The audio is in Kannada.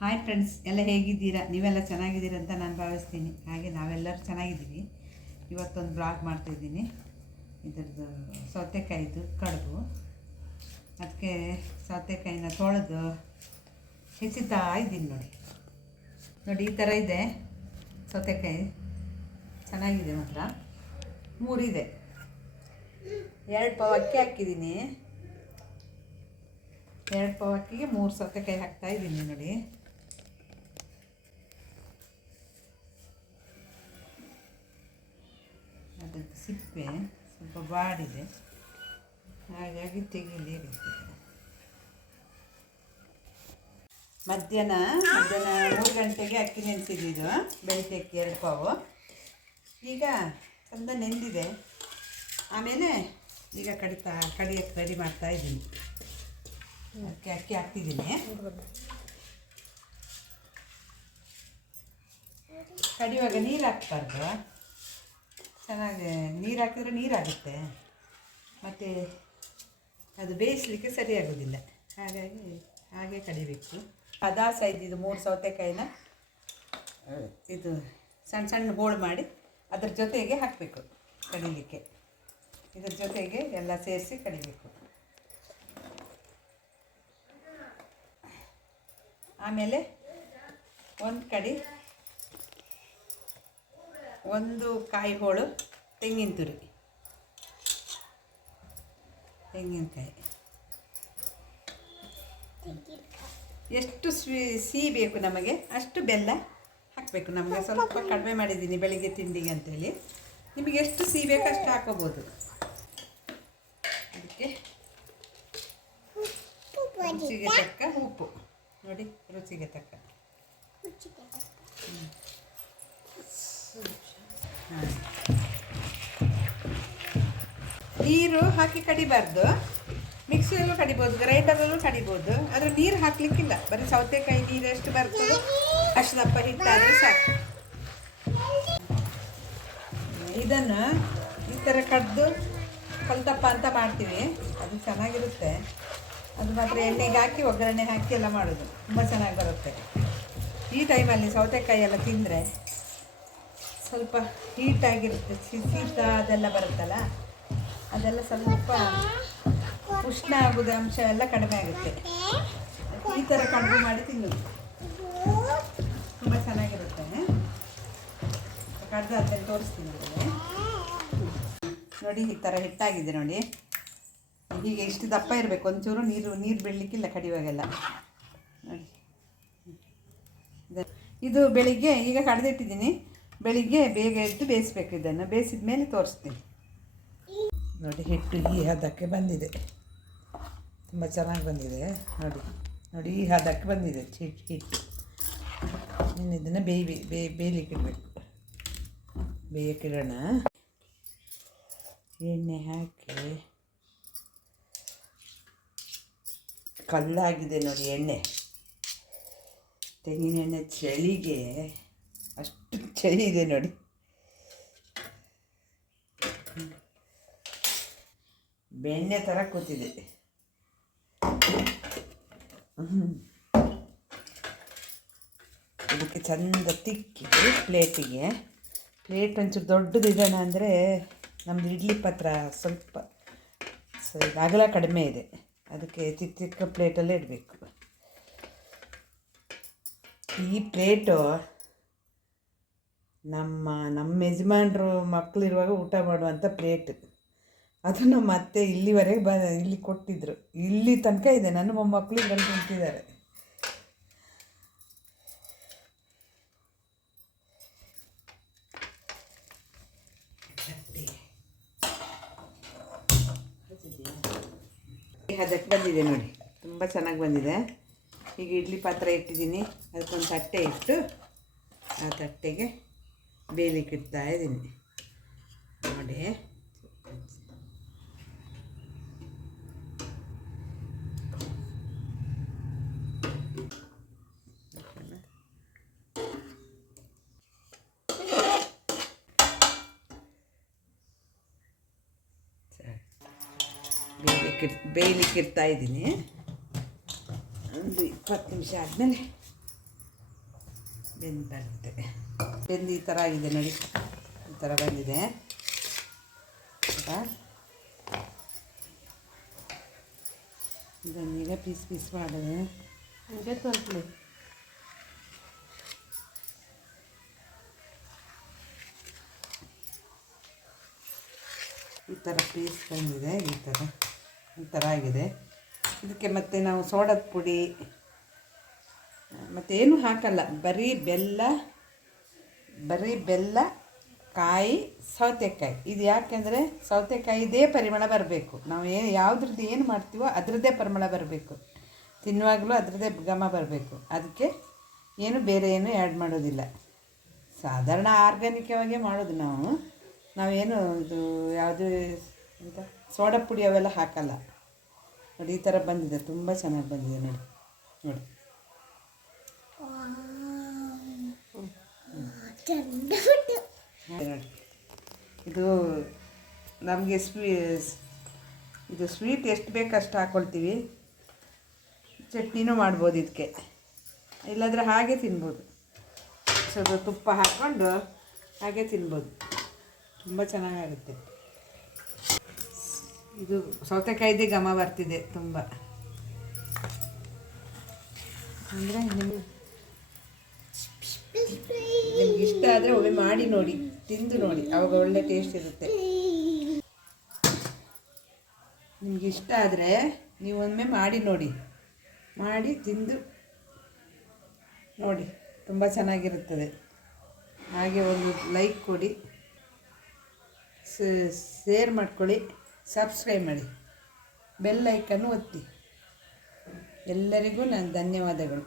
ಹಾಯ್ ಫ್ರೆಂಡ್ಸ್, ಎಲ್ಲ ಹೇಗಿದ್ದೀರಾ? ನೀವೆಲ್ಲ ಚೆನ್ನಾಗಿದ್ದೀರಾ ಅಂತ ನಾನು ಭಾವಿಸ್ತೀನಿ. ಹಾಗೆ ನಾವೆಲ್ಲರೂ ಚೆನ್ನಾಗಿದ್ದೀವಿ. ಇವತ್ತೊಂದು ಬ್ಲಾಗ್ ಮಾಡ್ತಾಯಿದ್ದೀನಿ. ಇದ್ರದ್ದು ಸೌತೆಕಾಯಿದು ಕಡುಬು. ಅದಕ್ಕೆ ಸೌತೆಕಾಯಿನ ತೊಳೆದು ಹೆಚ್ಚುತ್ತಾ ಇದ್ದೀನಿ. ನೋಡಿ ಈ ಥರ ಇದೆ ಸೌತೆಕಾಯಿ. ಚೆನ್ನಾಗಿದೆ ಮಾತ್ರ. 3 ಇದೆ. 2 ಪಾವ್ ಅಕ್ಕಿ ಹಾಕಿದ್ದೀನಿ. 2 ಪಾವ್ ಅಕ್ಕಿಗೆ 3 ಸೌತೆಕಾಯಿ ಹಾಕ್ತಾಯಿದ್ದೀನಿ. ನೋಡಿ, ಅದಕ್ಕೆ ಸಿಪ್ಪೆ ಸ್ವಲ್ಪ ಬಾಡಿದೆ, ಹಾಗಾಗಿ ತೆಗಿಲೇಬೇಕಿದೆ. ಮಧ್ಯಾಹ್ನ 3 ಗಂಟೆಗೆ ಅಕ್ಕಿ ನೆನೆಸಿದ್ದು, ಬೆಳಿಗ್ಗೆ ಅಕ್ಕಿ 2 ಪಾವು. ಈಗ ಚಂದ ನೆಂದಿದೆ. ಆಮೇಲೆ ಈಗ ಕಡಿಯಕ್ಕೆ ರೆಡಿ ಮಾಡ್ತಾಯಿದ್ದೀನಿ. ಅಕ್ಕಿ ಹಾಕ್ತಿದ್ದೀನಿ. ಕಡಿಯುವಾಗ ನೀರು ಹಾಕ್ಬಾರ್ದು. ಚೆನ್ನಾಗಿ ನೀರು ಹಾಕಿದ್ರೆ ನೀರಾಗುತ್ತೆ, ಮತ್ತು ಅದು ಬೇಯಿಸಲಿಕ್ಕೆ ಸರಿಯಾಗೋದಿಲ್ಲ. ಹಾಗಾಗಿ ಹಾಗೆ ಕಡಿಬೇಕು. ಹದಾಸ ಇದ್ದಿದ್ದು 3 ಸೌತೆಕಾಯಿನ ಇದು ಸಣ್ಣ ಸಣ್ಣ ಹೋಳು ಮಾಡಿ ಅದ್ರ ಜೊತೆಗೆ ಹಾಕಬೇಕು ಕಡಿಲಿಕ್ಕೆ. ಇದ್ರ ಜೊತೆಗೆ ಎಲ್ಲ ಸೇರಿಸಿ ಕಡಿಬೇಕು. ಆಮೇಲೆ ಒಂದು ಕಾಯಿ ಹೋಳು ತೆಂಗಿನಕಾಯಿ, ಎಷ್ಟು ಸಿಹಿ ಬೇಕು ನಮಗೆ ಅಷ್ಟು ಬೆಲ್ಲ ಹಾಕಬೇಕು. ನಮಗೆ ಸ್ವಲ್ಪ ಕಡಿಮೆ ಮಾಡಿದ್ದೀನಿ ಬೆಳಿಗ್ಗೆ ತಿಂಡಿಗೆ ಅಂತೇಳಿ. ನಿಮಗೆ ಎಷ್ಟು ಸಿಹಿ ಬೇಕು ಅಷ್ಟು ಹಾಕೋಬೋದು. ಅದಕ್ಕೆ ರುಚಿಗೆ ತಕ್ಕ ಉಪ್ಪು. ನೋಡಿ, ರುಚಿಗೆ ತಕ್ಕ. ನೀರು ಹಾಕಿ ಕಡಿಬಾರ್ದು. ಮಿಕ್ಸಿಯಲ್ಲೂ ಕಡಿಬೋದು, ಗ್ರೈಂಡರಲ್ಲೂ ಕಡಿಬೋದು. ಆದರೆ ನೀರು ಹಾಕಲಿಕ್ಕಿಲ್ಲ. ಬರೀ ಸೌತೆಕಾಯಿ ನೀರು ಎಷ್ಟು ಬರ್ತದೆ ಅಷ್ಟು ದಪ್ಪ ಹಿಟ್ಟಾದರೆ ಸಾಕು. ಇದನ್ನು ಈ ಥರ ಕಡ್ದು ಕಲ್ತಪ್ಪ ಅಂತ ಮಾಡ್ತೀವಿ. ಅದು ಚೆನ್ನಾಗಿರುತ್ತೆ. ಅದು ಮಾತ್ರ ಎಣ್ಣೆಗೆ ಹಾಕಿ ಒಗ್ಗರಣೆ ಹಾಕಿ ಎಲ್ಲ ಮಾಡೋದು ತುಂಬ ಚೆನ್ನಾಗಿ ಬರುತ್ತೆ. ಈ ಟೈಮಲ್ಲಿ ಸೌತೆಕಾಯಿ ಎಲ್ಲ ತಿಂದರೆ ಸ್ವಲ್ಪ ಹೀಟಾಗಿರುತ್ತೆ. ಶೀತ ಅದೆಲ್ಲ ಬರುತ್ತಲ್ಲ, ಅದೆಲ್ಲ ಸ್ವಲ್ಪ ಉಷ್ಣ ಆಗೋದು ಅಂಶ ಎಲ್ಲ ಕಡಿಮೆ ಆಗುತ್ತೆ. ಈ ಥರ ಕಡುಬು ಮಾಡಿ ತಿನ್ನೋದು ತುಂಬ ಚೆನ್ನಾಗಿರುತ್ತೆ. ಕಡ್ದು ಅದನ್ನು ತೋರಿಸ್ತೀನಿ. ನೋಡಿ, ಈ ಥರ ಹಿಟ್ಟಾಗಿದೆ. ನೋಡಿ, ಹೀಗೆ ಇಷ್ಟು ದಪ್ಪ ಇರಬೇಕು. ಒಂಚೂರು ನೀರು ಬೀಳಲಿಕ್ಕಿಲ್ಲ ಕಡಿಯುವಾಗೆಲ್ಲ. ನೋಡಿ, ಇದು ಬೆಳಿಗ್ಗೆ ಈಗ ಕಡ್ದಿಟ್ಟಿದ್ದೀನಿ. ಬೆಳಿಗ್ಗೆ ಬೇಗ ಎದ್ದು ಬೇಯಿಸ್ಬೇಕು. ಇದನ್ನು ಬೇಯಿಸಿದ ಮೇಲೆ ತೋರಿಸ್ತೀನಿ. ನೋಡಿ, ಹಿಟ್ಟು ಈ ಹದಕ್ಕೆ ಬಂದಿದೆ. ತುಂಬ ಚೆನ್ನಾಗಿ ಬಂದಿದೆ. ನೋಡಿ ಈ ಹದಕ್ಕೆ ಬಂದಿದೆ ಹಿಟ್ಟು. ಇನ್ನು ಇದನ್ನು ಬೇಯಲಿಕ್ಕಿಡಬೇಕು. ಬೇಯಕ್ಕಿಡೋಣ. ಎಣ್ಣೆ ಹಾಕಿ ಕಲ್ಲಾಗಿದೆ ನೋಡಿ ಎಣ್ಣೆ. ತೆಂಗಿನ ಎಣ್ಣೆ ಚಳಿಗೆ ಅಷ್ಟು ಚಳಿ ಇದೆ ನೋಡಿ. ಬೆಣ್ಣೆ ಥರ ಕೂತಿದೆ. ಇದಕ್ಕೆ ಚಂದ ತಿಕ್ಕಿ ಪ್ಲೇಟ್ ಒಂಚೂರು ದೊಡ್ಡದು ಇಡೋಣ. ಅಂದರೆ ನಮ್ಮದು ಇಡ್ಲಿ ಪಾತ್ರ ಸ್ವಲ್ಪ ಅಗಲ ಕಡಿಮೆ ಇದೆ. ಅದಕ್ಕೆ ಚಿಕ್ಕ ಪ್ಲೇಟಲ್ಲೇ ಇಡಬೇಕು. ಈ ಪ್ಲೇಟು ನಮ್ಮ ಯಜಮಾನ್ರು ಮಕ್ಕಳಿರುವಾಗ ಊಟ ಮಾಡುವಂಥ ಪ್ಲೇಟ್. ಅದು ನಮ್ಮ ಅತ್ತೆ ಇಲ್ಲಿವರೆಗೆ ಇಲ್ಲಿ ಕೊಟ್ಟಿದ್ದರು. ಇಲ್ಲಿ ತನಕ ಇದೆ. ನನ್ನ ಮೊಮ್ಮಕ್ಕಳು ಇದರಲ್ಲಿ ತಿಂತಿದ್ದಾರೆ. ಅದಕ್ಕೆ ಬಂದಿದೆ ನೋಡಿ, ತುಂಬ ಚೆನ್ನಾಗಿ ಬಂದಿದೆ. ಈಗ ಇಡ್ಲಿ ಪಾತ್ರೆ ಇಟ್ಟಿದ್ದೀನಿ. ಅದಕ್ಕೊಂದು ತಟ್ಟೆ ಇಟ್ಟು ಆ ತಟ್ಟೆಗೆ ಬೇಯಲಿಕ್ಕೆ ಇಡ್ತಾ ಇದ್ದೀನಿ. ನೋಡಿ, ಬೇಯಲಿಕ್ಕೆ ಇಡ್ತಾ ಇದ್ದೀನಿ. ಒಂದು 20 ನಿಮಿಷ ಆದಮೇಲೆ ಬೆಂದು ಬರುತ್ತೆ. ಬೆಂದು ಈ ಥರ ಆಗಿದೆ ನೋಡಿ, ಈ ಥರ ಬಂದಿದೆ. ಇದನ್ನೀಗ ಪೀಸ್ ಪೀಸ್ ಮಾಡಿದೆ. ಹಂಗೆ ತೋರಿಸ್ಲಿ. ಈ ಥರ ಪೀಸ್ ಬಂದಿದೆ, ಈ ಥರ ಆಗಿದೆ. ಇದಕ್ಕೆ ಮತ್ತೆ ನಾವು ಸೋಡದ ಪುಡಿ ಮತ್ತು ಏನೂ ಹಾಕಲ್ಲ, ಬರೀ ಬೆಲ್ಲ, ಕಾಯಿ, ಸೌತೆಕಾಯಿ. ಇದು ಯಾಕೆಂದರೆ ಸೌತೆಕಾಯಿದೇ ಪರಿಮಳ ಬರಬೇಕು. ನಾವು ಯಾವುದ್ರದ್ದು ಏನು ಮಾಡ್ತೀವೋ ಅದರದ್ದೇ ಪರಿಮಳ ಬರಬೇಕು, ತಿನ್ನುವಾಗಲೂ ಅದರದ್ದೇ ಘಮ ಬರಬೇಕು. ಅದಕ್ಕೆ ಬೇರೆ ಏನು ಆ್ಯಡ್ ಮಾಡೋದಿಲ್ಲ. ಸಾಧಾರಣ ಆರ್ಗ್ಯಾನಿಕವಾಗೇ ಮಾಡೋದು ನಾವೇನು ಇದು ಯಾವುದು ಅಂತ ಸೋಡಾ ಪುಡಿ ಅವೆಲ್ಲ ಹಾಕಲ್ಲ. ನೋಡಿ ಈ ಥರ ಬಂದಿದೆ, ತುಂಬ ಚೆನ್ನಾಗಿ ಬಂದಿದೆ ನೋಡಿ. ನೋಡಿ ನೋಡಿ, ಇದು ನಮಗೆ ಸ್ವೀಟ್ ಎಷ್ಟು ಬೇಕು ಅಷ್ಟು ಹಾಕ್ಕೊಳ್ತೀವಿ. ಚಟ್ನಿನೂ ಮಾಡ್ಬೋದು ಇದಕ್ಕೆ, ಇಲ್ಲಾಂದರೆ ಹಾಗೆ ತಿನ್ಬೋದು. ಸ್ವಲ್ಪ ತುಪ್ಪ ಹಾಕ್ಕೊಂಡು ಹಾಗೆ ತಿನ್ಬೋದು, ತುಂಬ ಚೆನ್ನಾಗಾಗುತ್ತೆ. ಇದು ಸೌತೆಕಾಯಿದೇ ಘಮ ಬರ್ತಿದೆ ತುಂಬ. ಅಂದರೆ ನಿಮ್ಗೆ ಇಷ್ಟ ಆದರೆ ಒಮ್ಮೆ ಮಾಡಿ ನೋಡಿ, ತಿಂದು ನೋಡಿ, ಆವಾಗ ಒಳ್ಳೆ ಟೇಸ್ಟ್ ಇರುತ್ತೆ. ನಿಮ್ಗೆ ಇಷ್ಟ ಆದರೆ ನೀವು ಒಮ್ಮೆ ಮಾಡಿ ನೋಡಿ, ಮಾಡಿ ತಿಂದು ನೋಡಿ, ತುಂಬ ಚೆನ್ನಾಗಿರುತ್ತದೆ. ಹಾಗೆ ಒಂದು ಲೈಕ್ ಕೊಡಿ, ಶೇರ್ ಮಾಡ್ಕೊಳ್ಳಿ, ಸಬ್ಸ್ಕ್ರೈಬ್ ಮಾಡಿ, ಬೆಲ್ ಐಕನ್ನು ಒತ್ತಿ. ಎಲ್ಲರಿಗೂ ನನ್ನ ಧನ್ಯವಾದಗಳು.